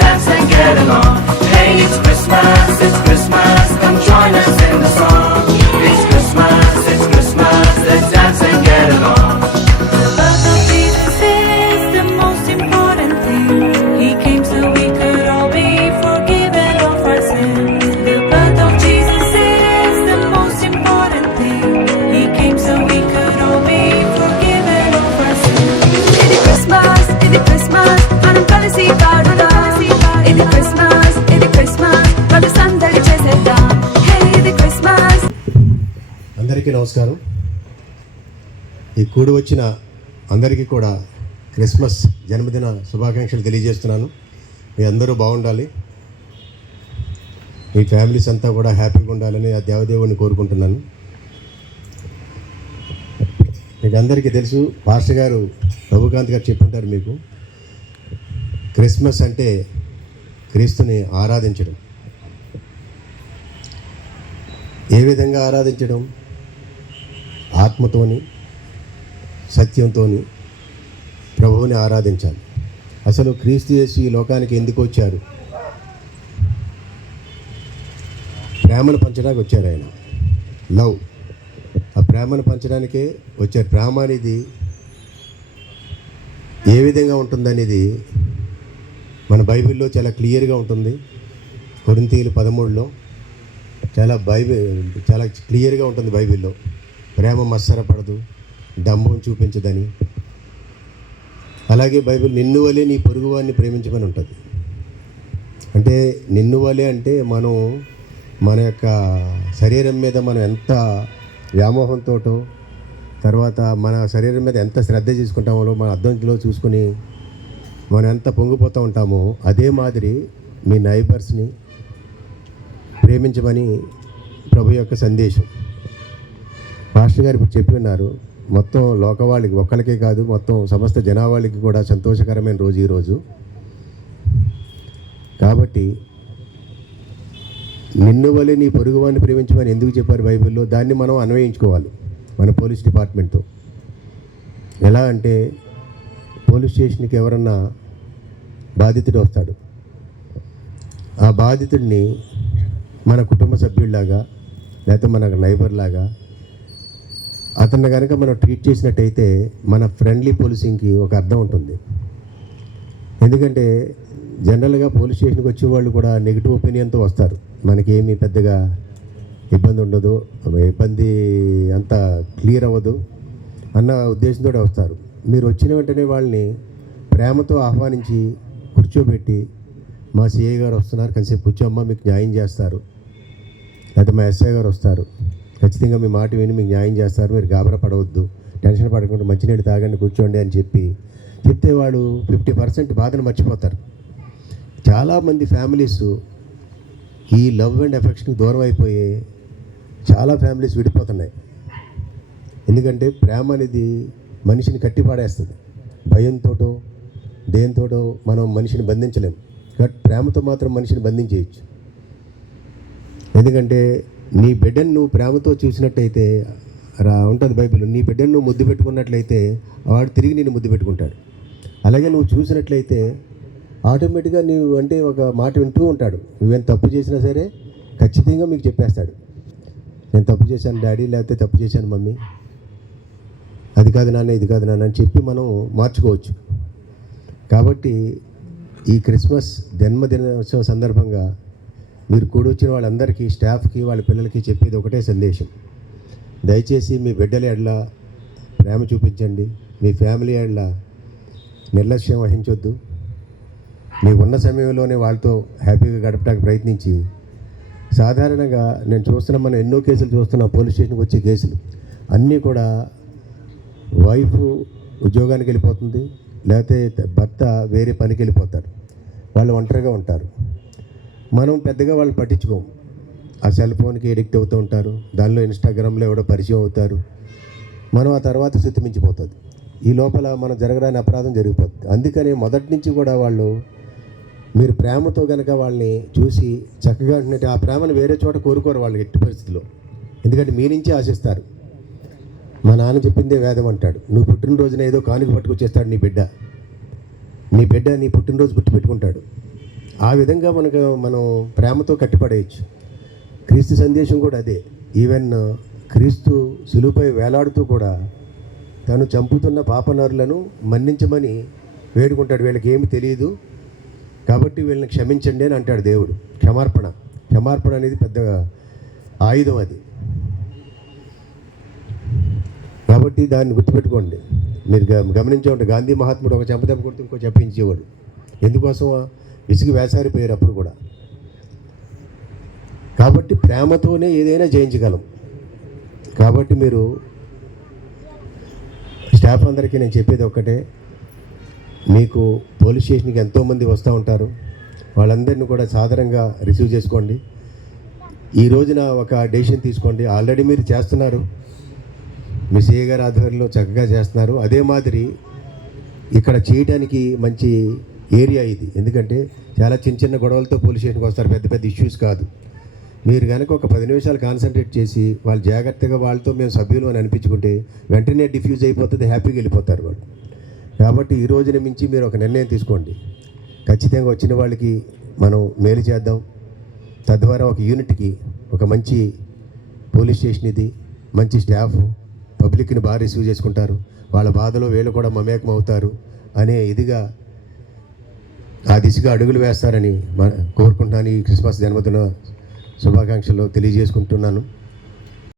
dance and get along. Hey, it's Christmas, come join us in the song. It's Christmas, let's dance and get along. The birth of Jesus is the most important thing. He came so we could all be forgiven of our sins. The birth of Jesus is the most important thing. He came so we could all be forgiven of our sins. ఇది Christmas మనం కలిసి పాడుదాం. ఇది Christmas మనం సందడి చేసేద్దాం. హే ఇది Christmas. అందరికీ నమస్కారం. ఈ కూడి వచ్చిన అందరికీ కూడా క్రిస్మస్ జన్మదిన శుభాకాంక్షలు తెలియజేస్తున్నాను. మీ అందరూ బాగుండాలి, మీ ఫ్యామిలీస్ అంతా కూడా హ్యాపీగా ఉండాలని ఆ దేవదేవుని కోరుకుంటున్నాను. మీకు అందరికీ తెలుసు, పాస్టర్ గారు రఘుకాంత్ గారు చెప్పుంటారు మీకు, క్రిస్మస్ అంటే క్రీస్తుని ఆరాధించడం. ఏ విధంగా ఆరాధించడం? ఆత్మతోని సత్యంతో ప్రభువుని ఆరాధించాలి. అసలు క్రీస్తు యేసు ఈ లోకానికి ఎందుకు వచ్చారు? ప్రేమను పంచడానికి వచ్చారు ఆయన. లవ్, ఆ ప్రేమను పంచడానికే వచ్చారు. ప్రేమ అనేది ఏ విధంగా ఉంటుందనేది మన బైబిల్లో చాలా క్లియర్గా ఉంటుంది. కొరింథీయులు 13లో చాలా క్లియర్గా ఉంటుంది బైబిల్లో. ప్రేమ మత్సరపడదు, డంబం చూపించదని. అలాగే బైబిల్ నిన్ను వలే నీ పొరుగువాన్ని ప్రేమించమని ఉంటుంది. అంటే నిన్ను వలే అంటే మనం మన యొక్క శరీరం మీద మనం ఎంత వ్యామోహంతోటో, తర్వాత మన శరీరం మీద ఎంత శ్రద్ధ తీసుకుంటామో మన అద్దంలో చూసుకుని మనం ఎంత పొంగిపోతూ ఉంటామో, అదే మాదిరి మీ నైబర్స్ని ప్రేమించమని ప్రభు యొక్క సందేశం. పాస్టర్ గారు ఇప్పుడు చెప్పి ఉన్నారు, మొత్తం లోకవాళ్ళకి ఒక్కరికే కాదు, మొత్తం సమస్త జనావాళ్ళకి కూడా సంతోషకరమైన రోజు ఈరోజు. కాబట్టి నిన్ను వలె నీ పొరుగువాన్ని ప్రేమించమని ఎందుకు చెప్పారు బైబిల్లో? దాన్ని మనం అన్వయించుకోవాలి మన పోలీస్ డిపార్ట్మెంట్తో. ఎలా అంటే, పోలీస్ స్టేషన్కి ఎవరన్నా బాధితుడు వస్తాడు, ఆ బాధితుడిని మన కుటుంబ సభ్యుల్లాగా లేకపోతే మన నైబర్ లాగా అతన్ని కనుక మనం ట్రీట్ చేసినట్టయితే మన ఫ్రెండ్లీ పోలీసింగ్కి ఒక అర్థం ఉంటుంది. ఎందుకంటే జనరల్గా పోలీస్ స్టేషన్కి వచ్చే వాళ్ళు కూడా నెగిటివ్ ఒపీనియన్తో వస్తారు. మనకేమీ పెద్దగా ఇబ్బంది ఉండదు, ఇబ్బంది అంత క్లియర్ అవ్వదు అన్న ఉద్దేశంతో వస్తారు. మీరు వచ్చిన వెంటనే వాళ్ళని ప్రేమతో ఆహ్వానించి కూర్చోబెట్టి, మా సిఐ గారు వస్తున్నారు, కాసేపు కూర్చోమ్మా, మీకు న్యాయం చేస్తారు, లేకపోతే మా ఎస్ఐ గారు వస్తారు, ఖచ్చితంగా మీ మాట విని మీకు న్యాయం చేస్తారు, మీరు గాబరా పడవద్దు, టెన్షన్ పడకుండా మంచినీళ్ళు తాగండి, కూర్చోండి అని చెప్తే వాడు 50% బాధను మర్చిపోతారు. చాలామంది ఫ్యామిలీస్ ఈ లవ్ అండ్ ఎఫెక్షన్కి దూరం అయిపోయి చాలా ఫ్యామిలీస్ విడిపోతున్నాయి. ఎందుకంటే ప్రేమ అనేది మనిషిని కట్టిపాడేస్తుంది. భయంతోటో దేనితోటో మనం మనిషిని బంధించలేము, బట్ ప్రేమతో మాత్రం మనిషిని బంధించేయచ్చు. ఎందుకంటే నీ బిడ్డను నువ్వు ప్రేమతో చూసినట్టయితే ఉంటుంది బైబిల్, నీ బిడ్డను నువ్వు ముద్దు పెట్టుకున్నట్లయితే వాడు తిరిగి నేను ముద్దు పెట్టుకుంటాడు. అలాగే నువ్వు చూసినట్లయితే ఆటోమేటిక్గా నువ్వు అంటే ఒక మాట వింటూ ఉంటాడు. నువ్వేం తప్పు చేసినా సరే ఖచ్చితంగా మీకు చెప్పేస్తాడు, నేను తప్పు చేశాను డాడీ, లేకపోతే తప్పు చేశాను మమ్మీ, అది కాదు నాన్న, ఇది కాదు నాన్న అని చెప్పి మనం మార్చుకోవచ్చు. కాబట్టి ఈ క్రిస్మస్ జన్మదినోత్సవం సందర్భంగా మీరు కూడొచ్చిన వాళ్ళందరికీ, స్టాఫ్కి, వాళ్ళ పిల్లలకి చెప్పేది ఒకటే సందేశం. దయచేసి మీ బిడ్డల ఎడల ప్రేమ చూపించండి, మీ ఫ్యామిలీ ఎడల నిర్లక్ష్యం వహించొద్దు. మీకు ఉన్న సమయంలోనే వాళ్ళతో హ్యాపీగా గడపడానికి ప్రయత్నించి, సాధారణంగా నేను చూస్తున్నా, మనం ఎన్నో కేసులు చూస్తున్నాం, పోలీస్ స్టేషన్కి వచ్చే కేసులు అన్నీ కూడా వైఫ్ ఉద్యోగానికి వెళ్ళిపోతుంది, లేకపోతే భర్త వేరే పనికి వెళ్ళిపోతారు, వాళ్ళు ఒంటరిగా ఉంటారు. మనం పెద్దగా వాళ్ళు పట్టించుకోము. ఆ సెల్ ఫోన్కి ఎడిక్ట్ అవుతూ ఉంటారు, దానిలో ఇన్స్టాగ్రామ్లో ఎవడో పరిచయం అవుతారు, మనం ఆ తర్వాత శుతిమించిపోతుంది. ఈ లోపల మనం జరగరాని అపరాధం జరిగిపోతుంది. అందుకని మొదటి నుంచి కూడా వాళ్ళు, మీరు ప్రేమతో కనుక వాళ్ళని చూసి చక్కగా ఉంటున్నట్టు, ఆ ప్రేమను వేరే చోట కోరుకోరు వాళ్ళు ఎట్టి పరిస్థితిలో. ఎందుకంటే మీ నుంచే ఆశిస్తారు. మా నాన్న చెప్పిందే వేదం అంటాడు, నువ్వు పుట్టినరోజున ఏదో కానుక పట్టుకొచ్చేస్తాడు నీ బిడ్డ నీ పుట్టినరోజు గుర్తుపెట్టుకుంటాడు. ఆ విధంగా మనం ప్రేమతో కట్టిపడేయచ్చు. క్రీస్తు సందేశం కూడా అదే. ఈవెన్ క్రీస్తు శిలువపై వేలాడుతూ కూడా తను చంపుతున్న పాపనరులను మన్నించమని వేడుకుంటాడు. వీళ్ళకి ఏమి తెలియదు కాబట్టి వీళ్ళని క్షమించండి అని అంటాడు దేవుడు. క్షమార్పణ అనేది పెద్ద ఆయుధం అది. కాబట్టి దాన్ని గుర్తుపెట్టుకోండి. మీరు గమనించే ఉంటే గాంధీ మహాత్ముడు ఒక చెంపదెబ్బ కొడుతూ ఇంకో చెప్పించేవాడు. ఎందుకోసం? విసిగి వేసారిపోయారు అప్పుడు కూడా. కాబట్టి ప్రేమతోనే ఏదైనా జయించగలం. కాబట్టి మీరు స్టాఫ్ అందరికీ నేను చెప్పేది ఒక్కటే, మీకు పోలీస్ స్టేషన్కి ఎంతోమంది వస్తూ ఉంటారు, వాళ్ళందరినీ కూడా సాధారణంగా రిసీవ్ చేసుకోండి. ఈ రోజున ఒక డెసిషన్ తీసుకోండి. ఆల్రెడీ మీరు చేస్తున్నారు, మీ సిఐ గారి ఆధ్వర్యంలో చక్కగా చేస్తున్నారు. అదే మాదిరి ఇక్కడ చేయడానికి మంచి ఏరియా ఇది. ఎందుకంటే చాలా చిన్న గొడవలతో పోలీస్ స్టేషన్కి వస్తారు, పెద్ద పెద్ద ఇష్యూస్ కాదు. మీరు కనుక ఒక 10 నిమిషాలు కాన్సన్ట్రేట్ చేసి వాళ్ళు జాగ్రత్తగా వాళ్ళతో మేము సభ్యులు అని అనిపించుకుంటే వెంటనే డిఫ్యూజ్ అయిపోతుంది, హ్యాపీగా వెళ్ళిపోతారు వాళ్ళు. కాబట్టి ఈ రోజున మించి మీరు ఒక నిర్ణయం తీసుకోండి. ఖచ్చితంగా వచ్చిన వాళ్ళకి మనం మేలు చేద్దాం. తద్వారా ఒక యూనిట్కి ఒక మంచి పోలీస్ స్టేషన్ ఇది, మంచి స్టాఫ్, పబ్లిక్ని బాగా రిసీవ్ చేసుకుంటారు, వాళ్ళ బాధలో వీళ్ళు కూడా మమేకం అవుతారు అనే ఇదిగా ఆ దిశగా అడుగులు వేస్తారని కోరుకుంటున్నాను. ఈ క్రిస్మస్ జన్మదిన శుభాకాంక్షలు తెలియజేసుకుంటున్నాను.